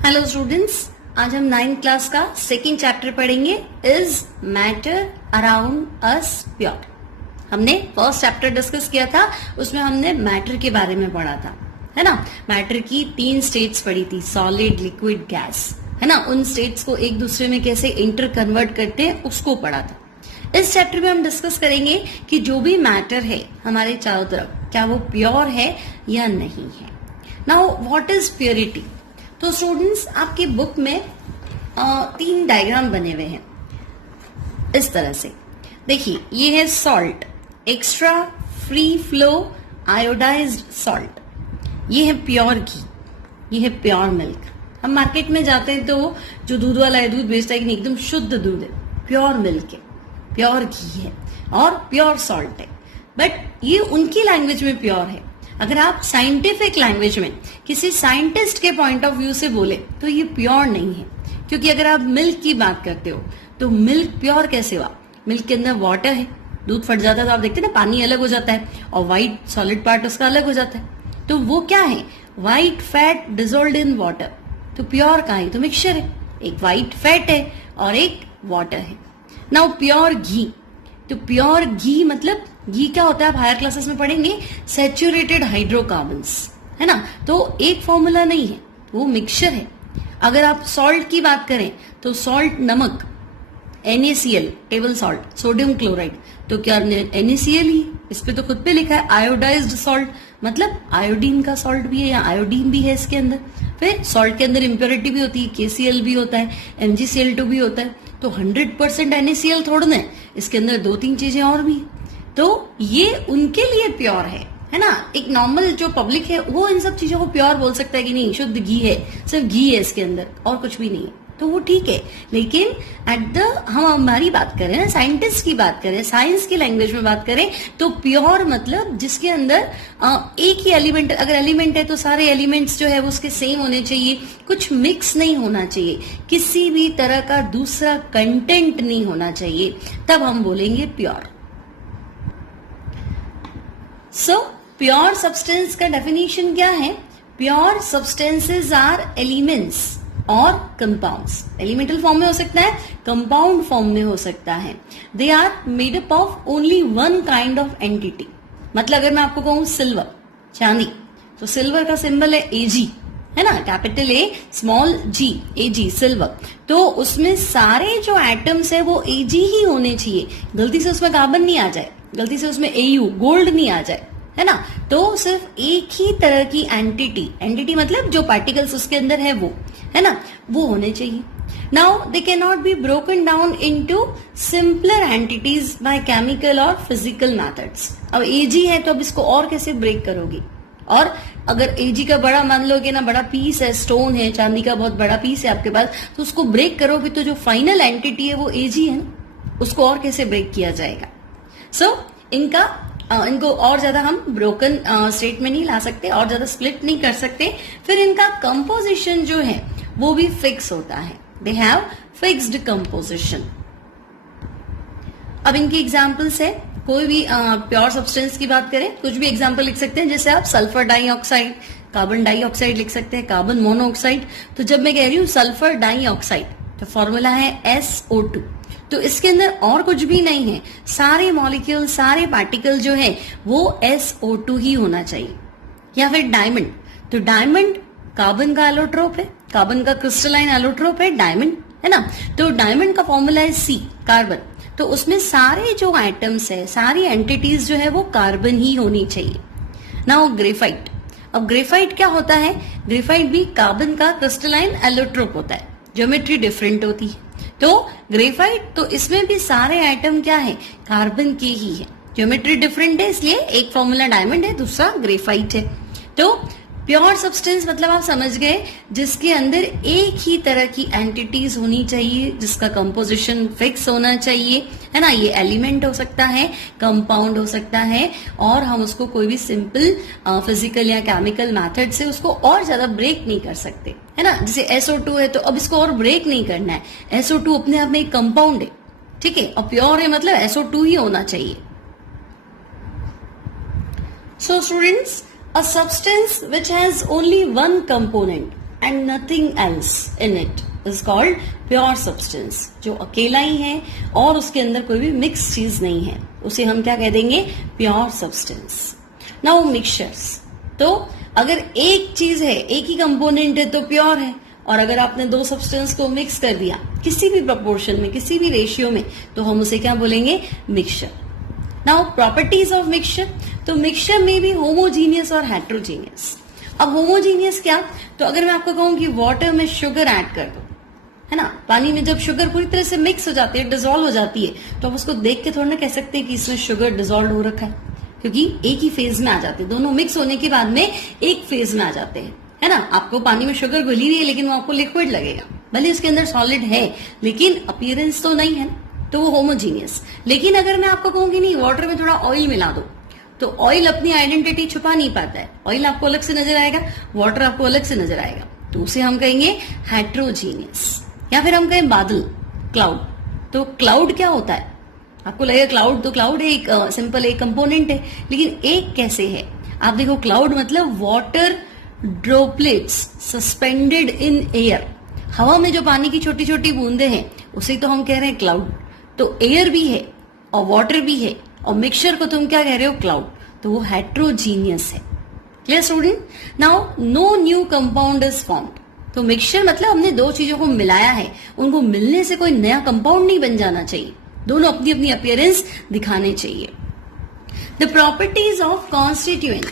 Hello students, आज हम 9th class का सेकेंड चैप्टर पढ़ेंगे। Is matter around us pure. हमने फर्स्ट चैप्टर डिस्कस किया था, उसमें हमने मैटर के बारे में पढ़ा था, है ना। मैटर की 3 स्टेट्स पढ़ी थी, सॉलिड, लिक्विड, गैस, है ना। उन स्टेट्स को एक दूसरे में कैसे इंटर कन्वर्ट करते हैं उसको पढ़ा था। इस चैप्टर में हम डिस्कस करेंगे कि जो भी मैटर है हमारे चारों तरफ, क्या वो प्योर है या नहीं है। Now what is purity. तो स्टूडेंट्स, आपकी बुक में 3 डायग्राम बने हुए हैं इस तरह से। देखिए, ये है salt, extra free flow iodised salt. ये है प्योर घी, ये है प्योर मिल्क। हम मार्केट में जाते हैं तो जो दूध वाला है, दूध बेचता है कि नहीं, एकदम शुद्ध दूध है, प्योर मिल्क है, प्योर घी है और प्योर सॉल्ट है। बट ये उनकी लैंग्वेज में प्योर है। अगर आप साइंटिफिक लैंग्वेज में किसी साइंटिस्ट के पॉइंट ऑफ व्यू से बोले तो ये प्योर नहीं है। क्योंकि अगर आप मिल्क की बात करते हो तो मिल्क प्योर कैसे हुआ। मिल्क के अंदर वाटर है, दूध फट जाता है तो आप देखते हैं ना, पानी अलग हो जाता है और व्हाइट सॉलिड पार्ट उसका अलग हो जाता है। तो वो क्या है, white fat dissolved in water. तो प्योर का है, तो मिक्सचर है, एक व्हाइट फैट है और एक वाटर है। नाउ प्योर घी, तो प्योर घी मतलब घी क्या होता है आप हायर क्लासेस में पढ़ेंगे, सैचुरेटेड हाइड्रोकार्बन्स, है ना। तो एक फॉर्मूला नहीं है, वो मिक्सचर है। अगर आप सॉल्ट की बात करें तो सॉल्ट नमक, NaCl table salt, sodium chloride, तो क्या NaCl ही, इस पे तो खुद पे लिखा है आयोडाइज्ड सॉल्ट, मतलब आयोडीन का सॉल्ट भी है या आयोडीन भी है इसके अंदर। फिर सॉल्ट के अंदर इम्प्योरिटी भी होती है, KCl भी होता है, MgCl2 भी होता है। तो 100% NaCl थोड़ा ना है, इसके अंदर 2-3 चीजें और भी है। तो ये उनके लिए प्योर है ना। एक नॉर्मल जो पब्लिक है वो इन सब चीजों को प्योर बोल सकता है कि नहीं, शुद्ध घी है, सिर्फ घी है इसके अंदर और कुछ भी नहीं है, तो वो ठीक है। लेकिन हम हमारी बात करें ना, साइंटिस्ट की बात करें, साइंस की लैंग्वेज में बात करें तो प्योर मतलब जिसके अंदर एक ही एलिमेंट, अगर एलिमेंट है तो सारे एलिमेंट्स जो है वो उसके सेम होने चाहिए, कुछ मिक्स नहीं होना चाहिए, किसी भी तरह का दूसरा कंटेंट नहीं होना चाहिए, तब हम बोलेंगे प्योर। सो प्योर सब्सटेंस का डेफिनेशन क्या है। प्योर सब्सटेंसेस आर एलिमेंट्स और कंपाउंड्स। एलिमेंटल फॉर्म में हो सकता है, कंपाउंड फॉर्म में हो सकता है। They are made up of only one kind of entity. मतलब अगर मैं आपको कहूं सिल्वर, चांदी, तो सिल्वर का सिंबल है Ag, है ना, capital A small g, Ag silver. तो उसमें सारे जो एटम्स है वो Ag ही होने चाहिए, गलती से उसमें कार्बन नहीं आ जाए, गलती से उसमें Au गोल्ड नहीं आ जाए, है ना। तो सिर्फ एक ही तरह की एंटिटी मतलब जो पार्टिकल्स उसके अंदर है वो, है ना, वो होने चाहिए। Now they can not be broken down into simpler entities by chemical और फिजिकल मेथड्स। अब Ag है तो अब इसको और कैसे ब्रेक करोगे। और अगर Ag का बड़ा मान लोगे ना, बड़ा पीस है, स्टोन है, चांदी का बहुत बड़ा पीस है आपके पास, तो उसको ब्रेक करोगे तो जो फाइनल एंटिटी है वो Ag है ना, उसको और कैसे ब्रेक किया जाएगा। सो इनको और ज्यादा हम ब्रोकन स्टेट में नहीं ला सकते, और ज्यादा स्प्लिट नहीं कर सकते। फिर इनका कंपोजिशन जो है वो भी फिक्स होता है, दे हैव फिक्स्ड कंपोजिशन। अब इनकी एग्जांपल्स है, कोई भी प्योर सब्सटेंस की बात करें, कुछ भी एग्जांपल लिख सकते हैं। जैसे आप सल्फर डाइऑक्साइड, कार्बन डाइऑक्साइड लिख सकते हैं, कार्बन मोनोऑक्साइड। तो जब मैं कह रही हूं सल्फर डाइऑक्साइड तो फॉर्मूला है SO2। तो इसके अंदर और कुछ भी नहीं है, सारे मॉलिक्यूल, सारे पार्टिकल जो है वो SO2 ही होना चाहिए। या फिर डायमंड, तो डायमंड कार्बन का एलोट्रोप है, कार्बन का क्रिस्टलाइन एलोट्रोप है डायमंड, है ना। तो डायमंड का फॉर्मूला है C, कार्बन। तो उसमें सारे जो एटम्स है, सारी एंटिटीज जो है वो कार्बन ही होनी चाहिए। नाउ ग्रेफाइट, अब ग्रेफाइट क्या होता है, ग्रेफाइट भी कार्बन का क्रिस्टलाइन एलोट्रोप होता है, ज्योमेट्री डिफरेंट होती है। तो ग्रेफाइट, तो इसमें भी सारे एटम क्या है, कार्बन के ही है, ज्योमेट्री डिफरेंट है, इसलिए एक फॉर्मूला डायमंड है, दूसरा ग्रेफाइट है। तो प्योर सब्सटेंस मतलब आप समझ गए, जिसके अंदर एक ही तरह की एंटिटीज होनी चाहिए, जिसका कंपोजिशन फिक्स होना चाहिए, है ना। ये एलिमेंट हो सकता है, कंपाउंड हो सकता है, और हम उसको कोई भी सिंपल फिजिकल या केमिकल मेथड से उसको और ज्यादा ब्रेक नहीं कर सकते, है ना। जैसे SO2 है तो अब इसको और ब्रेक नहीं करना है, SO2 अपने आप में एक कंपाउंड है, ठीक है, और प्योर है मतलब SO2 ही होना चाहिए। So students, a substance which has only one component and nothing else in it is called pure substance. जो अकेला ही है और उसके अंदर कोई भी मिक्स चीज नहीं है, उसे हम क्या कह देंगे? Pure substance. नाउ मिक्सचर्स, तो अगर एक चीज है, एक ही कंपोनेंट है तो प्योर है, और अगर आपने दो सब्सटेंस को मिक्स कर दिया किसी भी प्रोपोर्शन में, किसी भी रेशियो में, तो हम उसे क्या बोलेंगे? Mixture. Now properties of mixture, तो मिक्सचर में भी होमोजीनियस और हेट्रोजीनियस. अब होमोजीनियस क्या? तो अगर मैं आपको कहूं कि वाटर में शुगर ऐड कर दो, है ना, पानी में जब शुगर पूरी तरह से मिक्स हो जाती है, डिसॉल्व हो जाती है, तो आप उसको देख के थोड़ा ना कह सकते हैं कि इसमें शुगर डिसॉल्व हो रखा है, क्योंकि एक ही फेज में आ जाते हैं. दोनों मिक्स होने के बाद में एक फेज में आ जाते हैं, है ना. आपको पानी में शुगर घुली हुई है लेकिन वो आपको लिक्विड लगेगा, भले उसके अंदर सॉलिड है लेकिन अपीयरेंस तो नहीं है, तो वो होमोजीनियस. लेकिन अगर मैं आपको कहूंगी नहीं, वाटर में थोड़ा ऑयल मिला दो, तो ऑयल अपनी आइडेंटिटी छुपा नहीं पाता है. ऑयल आपको अलग से नजर आएगा, वाटर आपको अलग से नजर आएगा, तो उसे हम कहेंगे हेट्रोजीनियस. या फिर हम कहें बादल, क्लाउड. तो क्लाउड क्या होता है? आपको लगेगा क्लाउड, तो क्लाउड एक सिंपल एक कंपोनेंट है, लेकिन एक कैसे है? आप देखो, क्लाउड मतलब water droplets suspended in air. हवा में जो पानी की छोटी छोटी बूंदे हैं उसे तो हम कह रहे हैं क्लाउड. तो एयर भी है और वाटर भी है, और मिक्सचर को तुम क्या कह रहे हो? क्लाउड. तो वो हेट्रोजीनियस है. Clear student? Now no new compound is formed. तो मिक्सचर मतलब हमने दो चीजों को मिलाया है, उनको मिलने से कोई नया कंपाउंड नहीं बन जाना चाहिए, दोनों अपनी अपनी अपीयरेंस दिखाने चाहिए. The properties of constituent,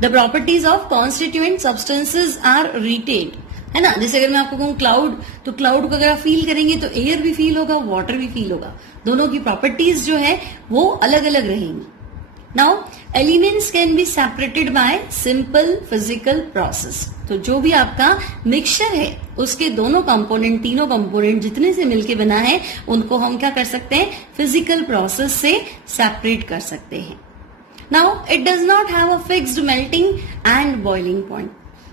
the properties of constituent substances are retained, है ना. जैसे अगर मैं आपको कहूं क्लाउड, तो क्लाउड को अगर आप फील करेंगे तो एयर भी फील होगा, वाटर भी फील होगा, दोनों की प्रॉपर्टीज जो है वो अलग अलग रहेंगी. Now elements can be separated by simple physical process. तो जो भी आपका मिक्सचर है उसके दोनों कंपोनेंट, तीनों कंपोनेंट जितने से मिलके बना है, उनको हम क्या कर सकते हैं? फिजिकल प्रोसेस से सेपरेट कर सकते हैं. Now it does not have a fixed melting and boiling point.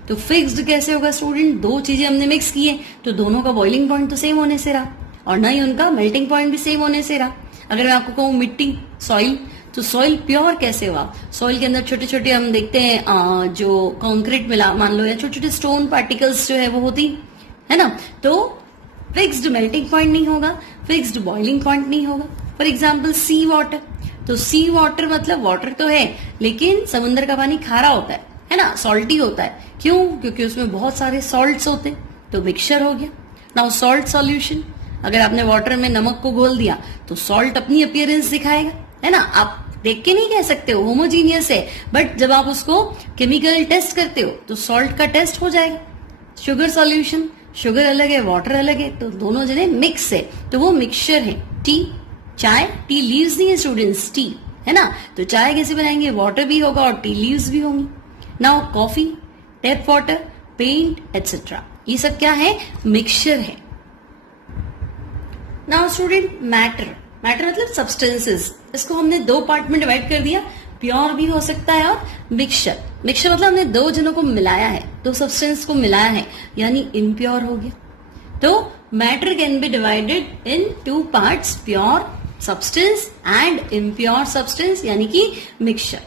तो फिक्स्ड कैसे होगा स्टूडेंट? दो चीजें हमने मिक्स की है तो दोनों का बॉइलिंग पॉइंट तो सेम होने से रहा, और ना ही उनका मेल्टिंग पॉइंट भी सेम होने से रहा. अगर मैं आपको कहूं मिट्टी, सॉइल, तो सॉइल प्योर कैसे हुआ? सॉइल के अंदर छोटे छोटे हम देखते हैं जो कंक्रीट मिला मान लो, या छोटे छोटे स्टोन पार्टिकल्स जो है वो होती है ना. तो फिक्स्ड मेल्टिंग पॉइंट नहीं होगा, फिक्स्ड बॉइलिंग पॉइंट नहीं होगा. फॉर एग्जाम्पल सी वाटर, तो सी वाटर मतलब वाटर तो है लेकिन समुद्र का पानी खारा होता है ना, सॉल्टी होता है. क्यों? क्योंकि उसमें बहुत सारे सॉल्ट्स होते हैं, तो मिक्सचर हो गया. नाउ सॉल्ट सॉल्यूशन, अगर आपने वाटर में नमक को घोल दिया तो सॉल्ट अपनी अपीयरेंस दिखाएगा, है ना. आप देख के नहीं कह सकते हो होमोजीनियस है, बट जब आप उसको केमिकल टेस्ट करते हो तो सॉल्ट का टेस्ट हो जाएगा. शुगर सॉल्यूशन, शुगर अलग है, वाटर अलग है, तो दोनों जने मिक्स है, तो वो मिक्सचर है. टी, चाय, टी लीव्स नहीं है स्टूडेंट्स, टी, है ना. तो चाय कैसे बनाएंगे? वाटर भी होगा और टी लीव्स भी होंगी. Now coffee, tap water, paint etcetera, ये सब क्या है? मिक्सचर है. नाउ स्टूडेंट मैटर, मैटर मतलब सब्सटेंसेस, इसको हमने दो पार्ट में डिवाइड कर दिया, प्योर भी हो सकता है और मिक्सचर. मिक्सचर मतलब हमने दो जनों को मिलाया है, दो सब्सटेंस को मिलाया है, यानी इम्प्योर हो गया. तो matter can be divided in two parts, pure substance and impure substance, यानी कि मिक्सचर.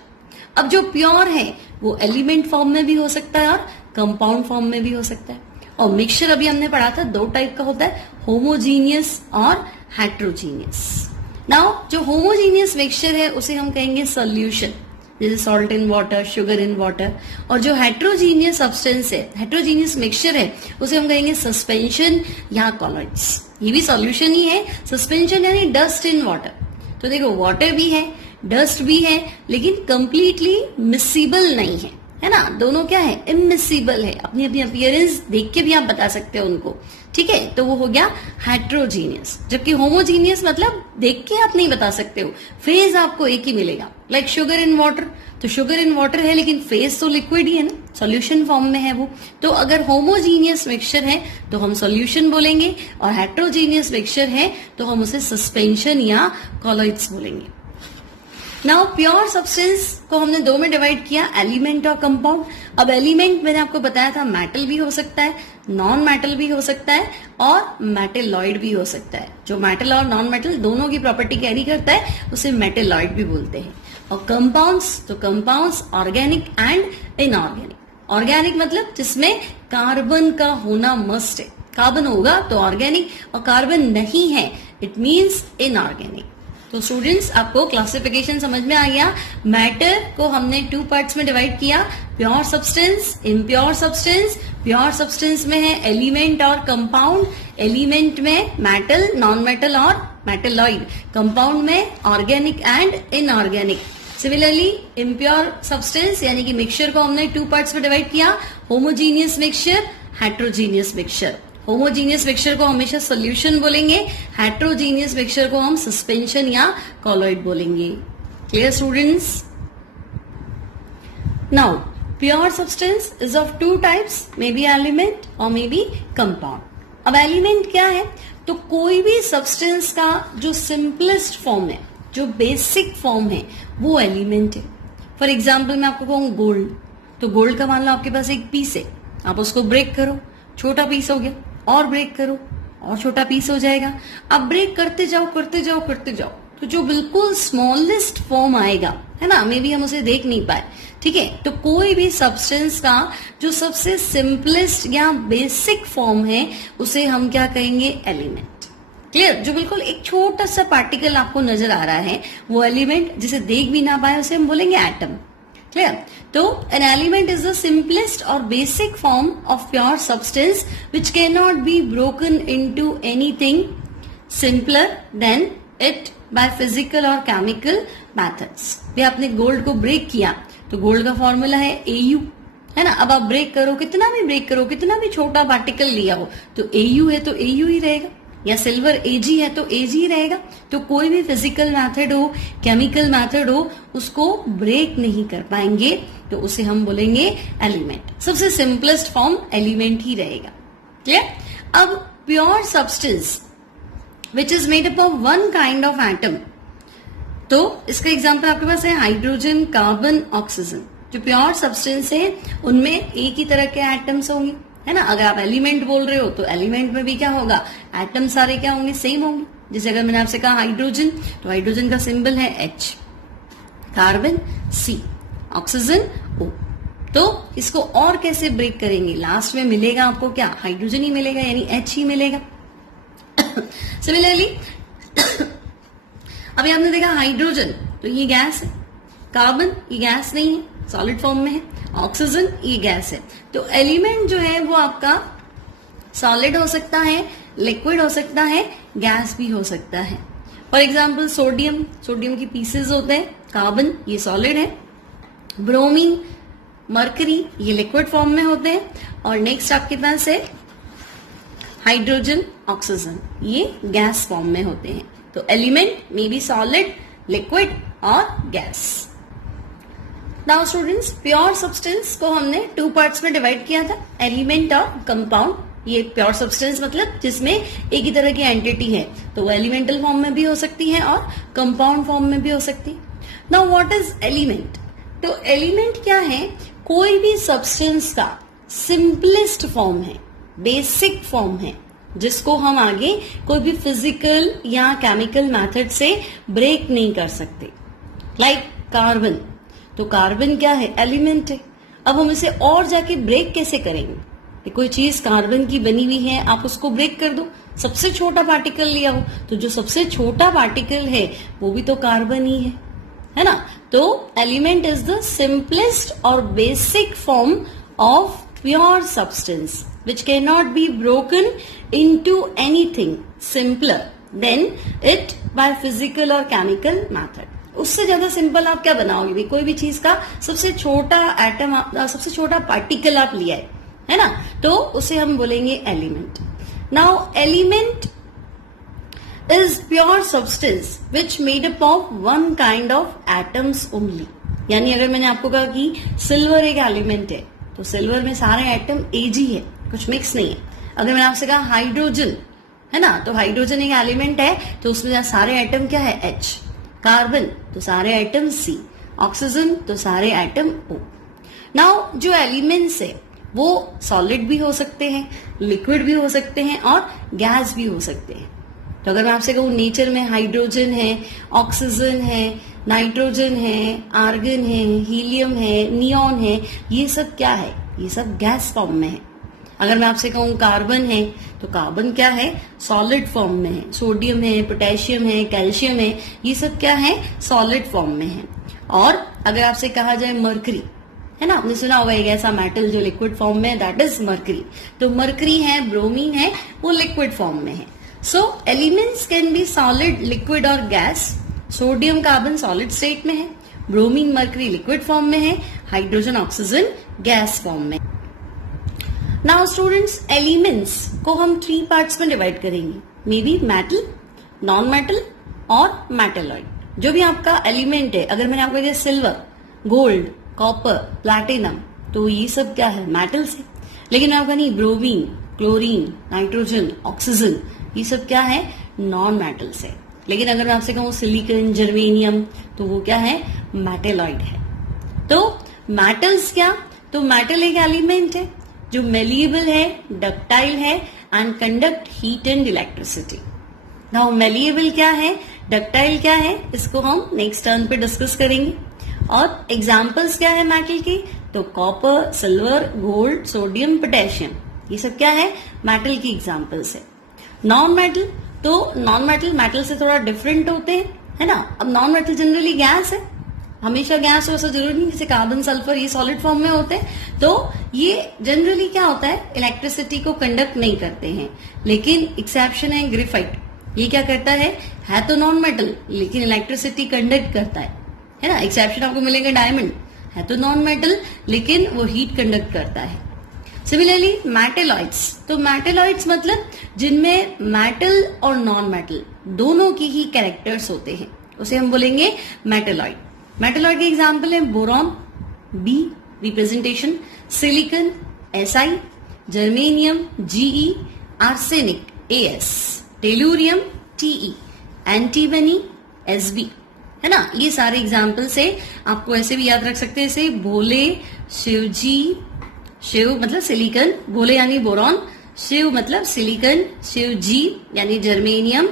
अब जो प्योर है वो एलिमेंट फॉर्म में भी हो सकता है और कंपाउंड फॉर्म में भी हो सकता है. और मिक्सचर अभी हमने पढ़ा था दो टाइप का होता है, होमोजीनियस और हेट्रोजीनियस. नाउ जो होमोजीनियस मिक्सचर है उसे हम कहेंगे सॉल्यूशन, जैसे salt in water, sugar in water. और जो हेट्रोजीनियस सब्सटेंस है, हेट्रोजीनियस मिक्सचर है, उसे हम कहेंगे सस्पेंशन या कॉलॉइड्स. ये भी सॉल्यूशन ही है. सस्पेंशन यानी डस्ट इन वाटर. तो देखो वाटर भी है, डस्ट भी है, लेकिन कंप्लीटली मिसिबल नहीं है ना. दोनों क्या है? इमिसिबल है. अपनी अपनी अपीयरेंस देख के भी आप बता सकते हो उनको, ठीक है. तो वो हो गया हेट्रोजीनियस. जबकि होमोजीनियस मतलब देख के आप नहीं बता सकते हो, फेज आपको एक ही मिलेगा. लाइक शुगर इन वाटर, तो शुगर इन वाटर है लेकिन फेज तो लिक्विड ही है ना, सॉल्यूशन फॉर्म में है वो. तो अगर होमोजीनियस मिक्सचर है तो हम सॉल्यूशन बोलेंगे, और हेट्रोजीनियस मिक्सचर है तो हम उसे सस्पेंशन या कॉलॉइड्स बोलेंगे. नाउ प्योर सब्सटेंस को हमने दो में डिवाइड किया, एलिमेंट और कंपाउंड. अब एलिमेंट मैंने आपको बताया था मेटल भी हो सकता है, नॉन मेटल भी हो सकता है, और मेटेलॉइड भी हो सकता है. जो मेटल और नॉन मेटल दोनों की प्रॉपर्टी कैरी करता है उसे मेटेलॉइड भी बोलते हैं. और कंपाउंड्स, तो compounds organic and inorganic. Organic मतलब जिसमें कार्बन का होना मस्ट है, कार्बन होगा तो ऑर्गेनिक, और कार्बन नहीं है इट मीन्स इनऑर्गेनिक। तो स्टूडेंट्स आपको क्लासिफिकेशन समझ में आ गया। मैटर को हमने 2 पार्ट्स में डिवाइड किया, pure substance, impure substance. Pure substance में है एलिमेंट और कंपाउंड, एलिमेंट में मेटल, नॉन मेटल और मेटलॉइड, कंपाउंड में organic and inorganic. Similarly impure substance यानी कि मिक्सचर को हमने 2 पार्ट्स में डिवाइड किया, homogeneous mixture, heterogeneous mixture. Homogeneous mixture को हमेशा सॉल्यूशन बोलेंगे, हेट्रोजीनियस मिक्सचर को हम सस्पेंशन या कॉलॉइड बोलेंगे। Clear students? Now pure substance is of 2 types, may be element और मे बी कंपाउंड। अब एलिमेंट क्या है? तो कोई भी सब्सटेंस का जो सिंपलेस्ट फॉर्म है, जो बेसिक फॉर्म है, वो एलिमेंट है। फॉर एग्जाम्पल मैं आपको कहूं गोल्ड, तो गोल्ड का मान लो आपके पास एक पीस है, आप उसको ब्रेक करो, छोटा पीस हो गया, और ब्रेक करो और छोटा पीस हो जाएगा। अब ब्रेक करते जाओ करते जाओ करते जाओ, तो जो बिल्कुल स्मॉलेस्ट फॉर्म आएगा, है ना, मे बी हम उसे देख नहीं पाए, ठीक है। तो कोई भी सब्सटेंस का जो सबसे सिंपलेस्ट या बेसिक फॉर्म है उसे हम क्या कहेंगे? एलिमेंट। क्लियर? जो बिल्कुल एक छोटा सा पार्टिकल आपको नजर आ रहा है वो एलिमेंट, जिसे देख भी ना पाए उसे हम बोलेंगे एटम। क्लियर? तो an element is the simplest or basic form of pure substance which cannot be broken into anything simpler than it by physical or chemical methods। भी आपने गोल्ड को ब्रेक किया तो गोल्ड का फॉर्मूला है Au, है ना। अब आप ब्रेक करो, कितना भी ब्रेक करो, कितना भी छोटा पार्टिकल लिया हो तो Au है तो Au ही रहेगा, या सिल्वर Ag है तो Ag ही रहेगा। तो कोई भी फिजिकल मेथड हो, केमिकल मेथड हो, उसको ब्रेक नहीं कर पाएंगे तो उसे हम बोलेंगे एलिमेंट। सबसे सिंपलेस्ट फॉर्म एलिमेंट ही रहेगा। क्लियर? अब pure substance which is made up of 1 kind of atom, तो इसका एग्जांपल आपके पास है हाइड्रोजन, कार्बन, ऑक्सीजन। जो प्योर सब्सटेंस है उनमें एक ही तरह के एटम्स होंगे, है ना। अगर आप एलिमेंट बोल रहे हो तो एलिमेंट में भी क्या होगा? एटम सारे क्या होंगे? सेम होंगे। जैसे अगर मैंने आपसे कहा हाइड्रोजन, तो हाइड्रोजन का सिंबल है H, carbon C, oxygen O। तो इसको और कैसे ब्रेक करेंगे? लास्ट में मिलेगा आपको क्या? हाइड्रोजन ही मिलेगा, यानी H ही मिलेगा। सिमिलरली अभी आपने देखा हाइड्रोजन तो ये गैस है, कार्बन ये गैस नहीं है, सॉलिड फॉर्म में है, ऑक्सीजन ये गैस है। तो एलिमेंट जो है वो आपका सॉलिड हो सकता है, लिक्विड हो सकता है, गैस भी हो सकता है। फॉर एग्जाम्पल सोडियम, सोडियम की पीसेस होते हैं, कार्बन ये सॉलिड है, ब्रोमीन, मरकरी ये लिक्विड फॉर्म में होते हैं, और नेक्स्ट आपके पास है हाइड्रोजन, ऑक्सीजन ये गैस फॉर्म में होते हैं। तो element may be solid, liquid और gas. Now students, pure substance को हमने 2 पार्ट्स में डिवाइड किया था, एलिमेंट और कंपाउंड। ये प्योर सब्सटेंस मतलब जिसमें एक ही तरह की एंटिटी है, तो वो एलिमेंटल फॉर्म में भी हो सकती है और कंपाउंड फॉर्म में भी हो सकती है। Now what is element? तो एलिमेंट क्या है? कोई भी सब्सटेंस का सिंपलेस्ट फॉर्म है, बेसिक फॉर्म है, जिसको हम आगे कोई भी फिजिकल या केमिकल मेथड से ब्रेक नहीं कर सकते। लाइक कार्बन, तो कार्बन क्या है? एलिमेंट है। अब हम इसे और जाके ब्रेक कैसे करेंगे? कि कोई चीज कार्बन की बनी हुई है, आप उसको ब्रेक कर दो, सबसे छोटा पार्टिकल लिया हो तो जो सबसे छोटा पार्टिकल है वो भी तो कार्बन ही है ना। तो एलिमेंट इज द सिंपलेस्ट और basic form of pure substance which cannot be broken into anything simpler than it by physical or chemical method। उससे ज्यादा सिंपल आप क्या बनाओगे भाई? कोई भी चीज का सबसे छोटा एटम, सबसे छोटा पार्टिकल आप लिया है ना, तो उसे हम बोलेंगे element. Now element is pure substance which made up of 1 kind of atoms only. यानी अगर मैंने आपको कहा कि सिल्वर एक एलिमेंट है, तो सिल्वर में सारे एटम Ag है, कुछ मिक्स नहीं है। अगर मैंने आपसे कहा हाइड्रोजन, है ना, तो हाइड्रोजन एक एलिमेंट है, तो उसमें सारे एटम क्या है? H, कार्बन तो सारे एटम C, ऑक्सीजन तो सारे एटम O। नाउ जो एलिमेंट्स है वो सॉलिड भी हो सकते हैं, लिक्विड भी हो सकते हैं और गैस भी हो सकते हैं। तो अगर मैं आपसे कहूँ नेचर में हाइड्रोजन है, ऑक्सीजन है, नाइट्रोजन है, आर्गन है, हीलियम है, नियॉन है, ये सब क्या है? ये सब गैस फॉर्म में है। अगर मैं आपसे कहूं कार्बन है, तो कार्बन क्या है, सॉलिड फॉर्म में है। सोडियम है, पोटेशियम है, कैल्शियम है, ये सब क्या है, सॉलिड फॉर्म में है। और अगर आपसे कहा जाए मरकरी, है ना, आपने सुना होगा एक ऐसा मेटल जो लिक्विड फॉर्म में है, दैट इज मरकरी। तो मरकरी है, ब्रोमीन है, वो लिक्विड फॉर्म में है। So elements can be solid, liquid और gas. Sodium carbon solid state में है, ब्रोमीन मरकरी लिक्विड फॉर्म में है, हाइड्रोजन ऑक्सीजन गैस फॉर्म में। नाउ स्टूडेंट्स, एलिमेंट्स को हम 3 पार्ट्स में डिवाइड करेंगे, may be metal, non metal और मेटेलॉइड। जो भी आपका एलिमेंट है, अगर मैंने आपको दिया सिल्वर, गोल्ड, कॉपर, प्लैटिनम, तो ये सब क्या है, मेटल्स है। लेकिन आपका नहीं, ब्रोमीन, क्लोरीन, नाइट्रोजन, ऑक्सीजन, ये सब क्या है, नॉन मेटल्स है। लेकिन अगर मैं आपसे कहूं सिलिकॉन, जर्मेनियम, तो वो क्या है, मेटेलॉइड है। तो मेटल्स क्या, तो मेटल एक एलिमेंट है जो मेलिएबल है, डक्टाइल है and conduct heat and electricity. Now malleable क्या है, डक्टाइल क्या है, इसको हम नेक्स्ट टर्न पे डिस्कस करेंगे। और एग्जाम्पल्स क्या है मेटल की, तो copper, silver, gold, sodium, potassium, ये सब क्या है, मेटल की एग्जाम्पल्स है। नॉन मेटल, तो नॉन मेटल मेटल से थोड़ा डिफरेंट होते हैं, है ना। अब नॉन मेटल जनरली गैस है, हमेशा गैस हो ऐसा जरूरी नहीं, जैसे कार्बन, सल्फर, ये सॉलिड फॉर्म में होते हैं। तो ये जनरली क्या होता है, इलेक्ट्रिसिटी को कंडक्ट नहीं करते हैं। लेकिन एक्सेप्शन है ग्रेफाइट, ये क्या करता है तो नॉन मेटल लेकिन इलेक्ट्रिसिटी कंडक्ट करता है ना। एक्सेप्शन आपको मिलेगा डायमंड, है तो नॉन मेटल लेकिन वो हीट कंडक्ट करता है। सिमिलरली मेटेलॉइड्स, तो मेटेलॉइड्स मतलब जिनमें मेटल और नॉन मेटल दोनों की ही कैरेक्टर्स होते हैं, उसे हम बोलेंगे मेटेलॉइड। मेटेलॉइड के एग्जाम्पल है boron, B representation, silicon, SI, germanium, GE, arsenic, AS, tellurium, TE, antimony, SB, है ना। ये सारे एग्जाम्पल से आपको ऐसे भी याद रख सकते हैं, जैसे भोले, शिवजी, शिव मतलब सिलिकॉन, भोले यानी बोरॉन, शिव मतलब सिलिकॉन, शिवजी यानी जर्मेनियम,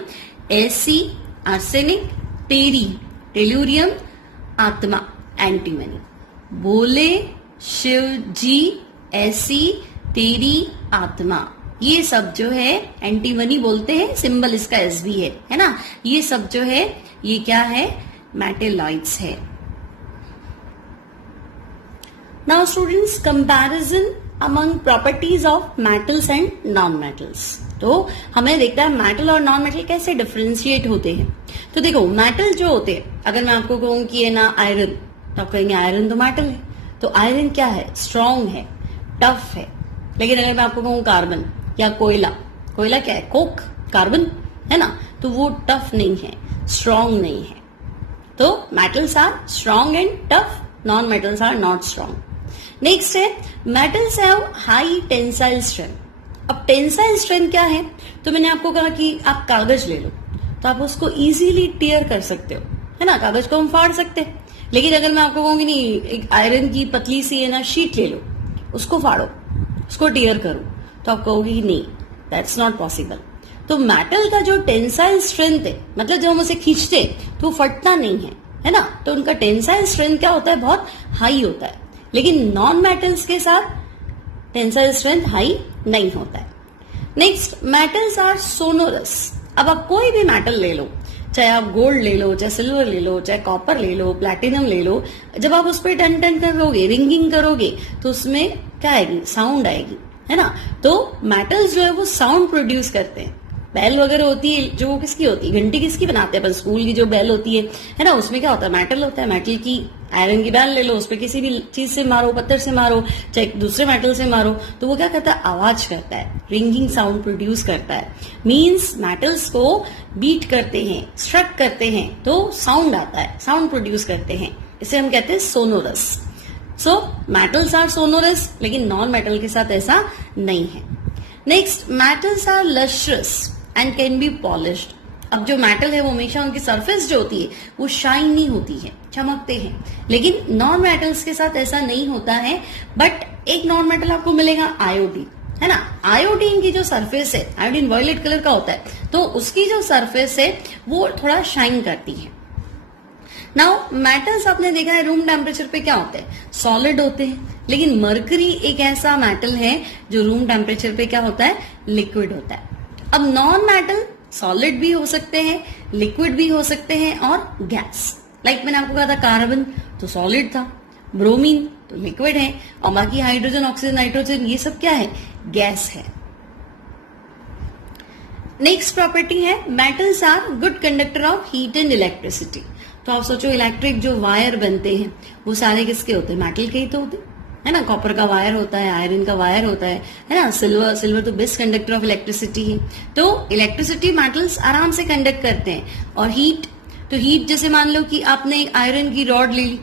एसी आर्सेनिक, टेरी टेलुरियम, आत्मा एंटीमनी। भोले, शिव जी, एसी, तेरी, आत्मा, ये सब जो है एंटीमनी बोलते हैं, सिंबल इसका एस भी है ना। ये सब जो है ये क्या है, मेटेलॉइड्स है। Now students, comparison among properties of metals and non metals. तो हमें देखता है मेटल और नॉन मेटल कैसे डिफरेंशिएट होते हैं। तो देखो, मेटल जो होते हैं, अगर मैं आपको कहूं कि है ना आयरन, तो आप कहेंगे आयरन तो मेटल है। तो आयरन क्या है, स्ट्रांग है, टफ है। लेकिन अगर मैं आपको कहूं कार्बन या कोयला, कोयला क्या है, कोक, कार्बन, है ना, तो वो टफ नहीं है, स्ट्रांग नहीं है। तो metals are strong and tough, non metals are not strong. Next है, metals have high tensile strength. अब टेंसाइल स्ट्रेंथ क्या है, तो मैंने आपको कहा कि आप कागज ले लो, तो आप उसको इजीली टीयर कर सकते हो, है ना, कागज को हम फाड़ सकते हैं। लेकिन अगर मैं आपको कहूंगी नहीं, एक आयरन की पतली सी है ना शीट ले लो, उसको फाड़ो, उसको टीयर करो, तो आप कहोगे कि नहीं, दैट्स नॉट पॉसिबल। तो मेटल का जो टेंसाइल स्ट्रेंथ है, मतलब जब हम उसे खींचते तो वो फटता नहीं है ना, तो उनका टेंसाइल स्ट्रेंथ क्या होता है, बहुत हाई होता है। लेकिन नॉन मेटल्स के साथ टेंसाइल स्ट्रेंथ हाई नहीं होता है। Next, metals are sonorous. अब आप कोई भी मेटल ले लो, चाहे आप गोल्ड ले लो, चाहे सिल्वर ले लो, चाहे कॉपर ले लो, प्लैटिनम ले लो, जब आप उस पर टन टन करोगे, रिंगिंग करोगे, तो उसमें क्या आएगी, साउंड आएगी, है ना। तो मेटल्स जो है वो साउंड प्रोड्यूस करते हैं। बेल वगैरह होती है जो किसकी होती है, घंटी किसकी बनाते हैं अपन, स्कूल की जो बेल होती है ना, उसमें क्या होता है, मेटल होता है। मेटल की आयरन की बेल ले लो, उस पर किसी भी चीज से मारो, पत्थर से मारो, चाहे दूसरे मेटल से मारो, तो वो क्या करता है, आवाज करता है, रिंगिंग साउंड प्रोड्यूस करता है। मीन्स मेटल्स को बीट करते हैं, स्ट्रक करते हैं, तो साउंड आता है, साउंड प्रोड्यूस करते हैं, इसे हम कहते हैं sonorous. So metals are sonorous, लेकिन नॉन मेटल के साथ ऐसा नहीं है। Next, metals are lustrous and can be polished. अब जो मेटल है वो हमेशा उनकी सरफेस जो होती है वो शाइनी होती है, चमकते हैं, लेकिन नॉन मेटल्स के साथ ऐसा नहीं होता है। बट एक नॉन मेटल आपको मिलेगा आयोडीन, है ना। आयोडीन की जो सरफेस है, आयोडीन वायलेट कलर का होता है, तो उसकी जो सरफेस है वो थोड़ा शाइन करती है। नाउ मेटल्स आपने देखा है रूम टेम्परेचर पे क्या होते हैं, सॉलिड होते हैं, लेकिन मरकरी एक ऐसा मेटल है जो रूम टेम्परेचर पे क्या होता है, लिक्विड होता है। अब नॉन मेटल सॉलिड भी हो सकते हैं, लिक्विड भी हो सकते हैं और गैस। लाइक मैंने आपको कहा था कार्बन तो सॉलिड था, ब्रोमीन तो लिक्विड है और बाकी हाइड्रोजन, ऑक्सीजन, नाइट्रोजन ये सब क्या है, गैस है। नेक्स्ट प्रॉपर्टी है metals are good conductor of heat and electricity. तो आप सोचो इलेक्ट्रिक जो वायर बनते हैं वो सारे किसके होते हैं, मेटल के ही तो होते है ना। कॉपर का वायर होता है, आयरन का वायर होता है ना। सिल्वर तो बेस्ट कंडक्टर ऑफ इलेक्ट्रिसिटी है। तो इलेक्ट्रिसिटी मेटल्स आराम से कंडक्ट करते हैं। और हीट, तो हीट जैसे मान लो कि आपने आयरन की रॉड ले ली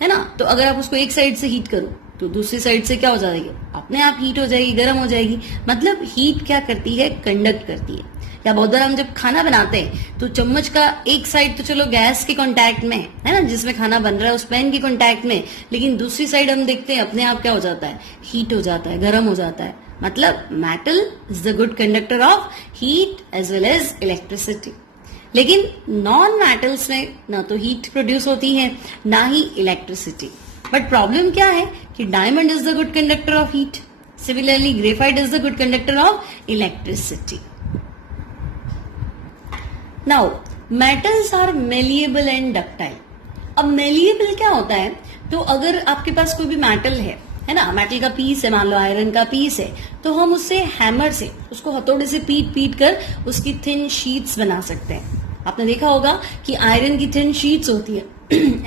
है ना, तो अगर आप उसको एक साइड से हीट करो तो दूसरी साइड से क्या हो जाएगी, अपने आप हीट हो जाएगी, गर्म हो जाएगी। मतलब हीट क्या करती है, कंडक्ट करती है। या बहुत बार हम जब खाना बनाते हैं तो चम्मच का एक साइड तो चलो गैस के कांटेक्ट में है ना, जिसमें खाना बन रहा है उस पैन के कांटेक्ट में, लेकिन दूसरी साइड हम देखते हैं अपने आप क्या हो जाता है, हीट हो जाता है, गर्म हो जाता है। मतलब metal is the good conductor of heat as well as electricity. लेकिन नॉन मेटल्स में ना तो हीट प्रोड्यूस होती है ना ही इलेक्ट्रिसिटी। बट प्रॉब्लम क्या है कि diamond is the good conductor of heat, similarly graphite is the good conductor of electricity. Now metals are malleable and ductile. अब मेलिएबल क्या होता है, तो अगर आपके पास कोई भी मेटल है ना, मेटल का पीस है, मान लो आयरन का पीस है, तो हम उससे हैमर से, उसको हथौड़े से पीट कर उसकी थिन शीट्स बना सकते हैं। आपने देखा होगा कि आयरन की थिन शीट्स होती है,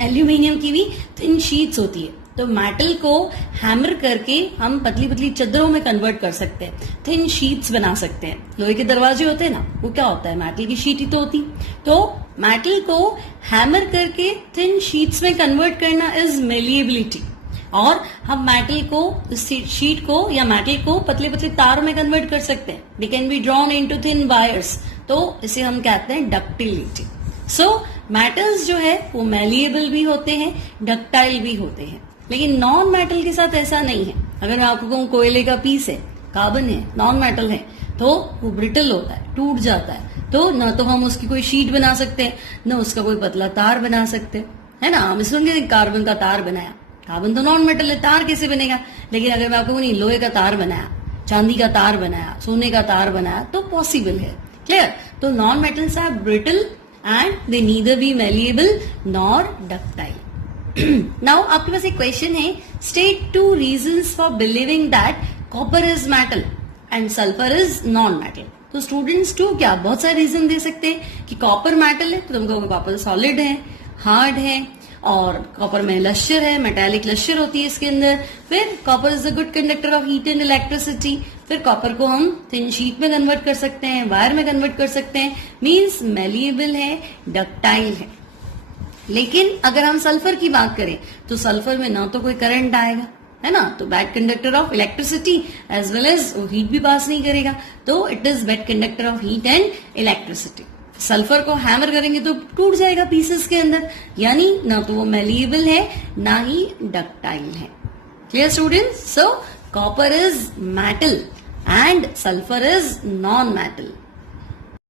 एल्यूमिनियम की भी थिन शीट्स होती है। तो मेटल को हैमर करके हम पतली पतली चादरों में कन्वर्ट कर सकते हैं, थिन शीट्स बना सकते हैं। लोहे के दरवाजे होते हैं ना, वो क्या होता है, मेटल की शीट ही तो होती। तो मेटल को हैमर करके थिन शीट्स में कन्वर्ट करना इज मेलिएबिलिटी। और हम मेटल को, शीट को या मेटल को पतले पतले तारों में कन्वर्ट कर सकते हैं। They can be drawn into thin wires, तो इसे हम कहते हैं डक्टिलिटी। सो मेटल्स जो है वो मेलिएबल भी होते हैं, डक्टाइल भी होते हैं। लेकिन नॉन मेटल के साथ ऐसा नहीं है। अगर मैं आपको कहूं कोयले का पीस है, कार्बन है, नॉन मेटल है, तो वो ब्रिटल होता है, टूट जाता है। तो न तो हम उसकी कोई शीट बना सकते हैं, न उसका कोई पतला तार बना सकते है ना। हम इसमें कार्बन का तार बनाया, कार्बन तो नॉन मेटल है, तार कैसे बनेगा। लेकिन अगर मैं आपको नहीं लोहे का तार बनाया, चांदी का तार बनाया, सोने का तार बनाया, तो पॉसिबल है। क्लियर। तो non metals are brittle and they neither be malleable nor ductile. Now आपके पास एक क्वेश्चन है, state 2 reasons for believing that copper is metal and sulphur is non metal. तो स्टूडेंट्स टू क्या बहुत सारे रीजन दे सकते हैं कि कॉपर मेटल है, तो तुम कहोगे कॉपर सॉलिड है, हार्ड है, और कॉपर में लश्यर है, मेटालिक लश्यर होती है इसके अंदर। फिर copper is the good conductor of heat and electricity. फिर कॉपर को हम थिन शीट में कन्वर्ट कर सकते हैं, वायर में कन्वर्ट कर सकते हैं, मींस मेलिएबल है, डक्टाइल है। लेकिन अगर हम सल्फर की बात करें तो सल्फर में ना तो कोई करंट आएगा है ना, तो bad conductor of electricity as well as heat भी पास नहीं करेगा, तो it is bad conductor of heat and electricity. Sulphur को हैमर करेंगे तो टूट जाएगा पीसेस के अंदर, यानी ना तो वो मेलिएबल है ना ही डक्टाइल है। Clear students. So copper is metal and sulphur is non metal.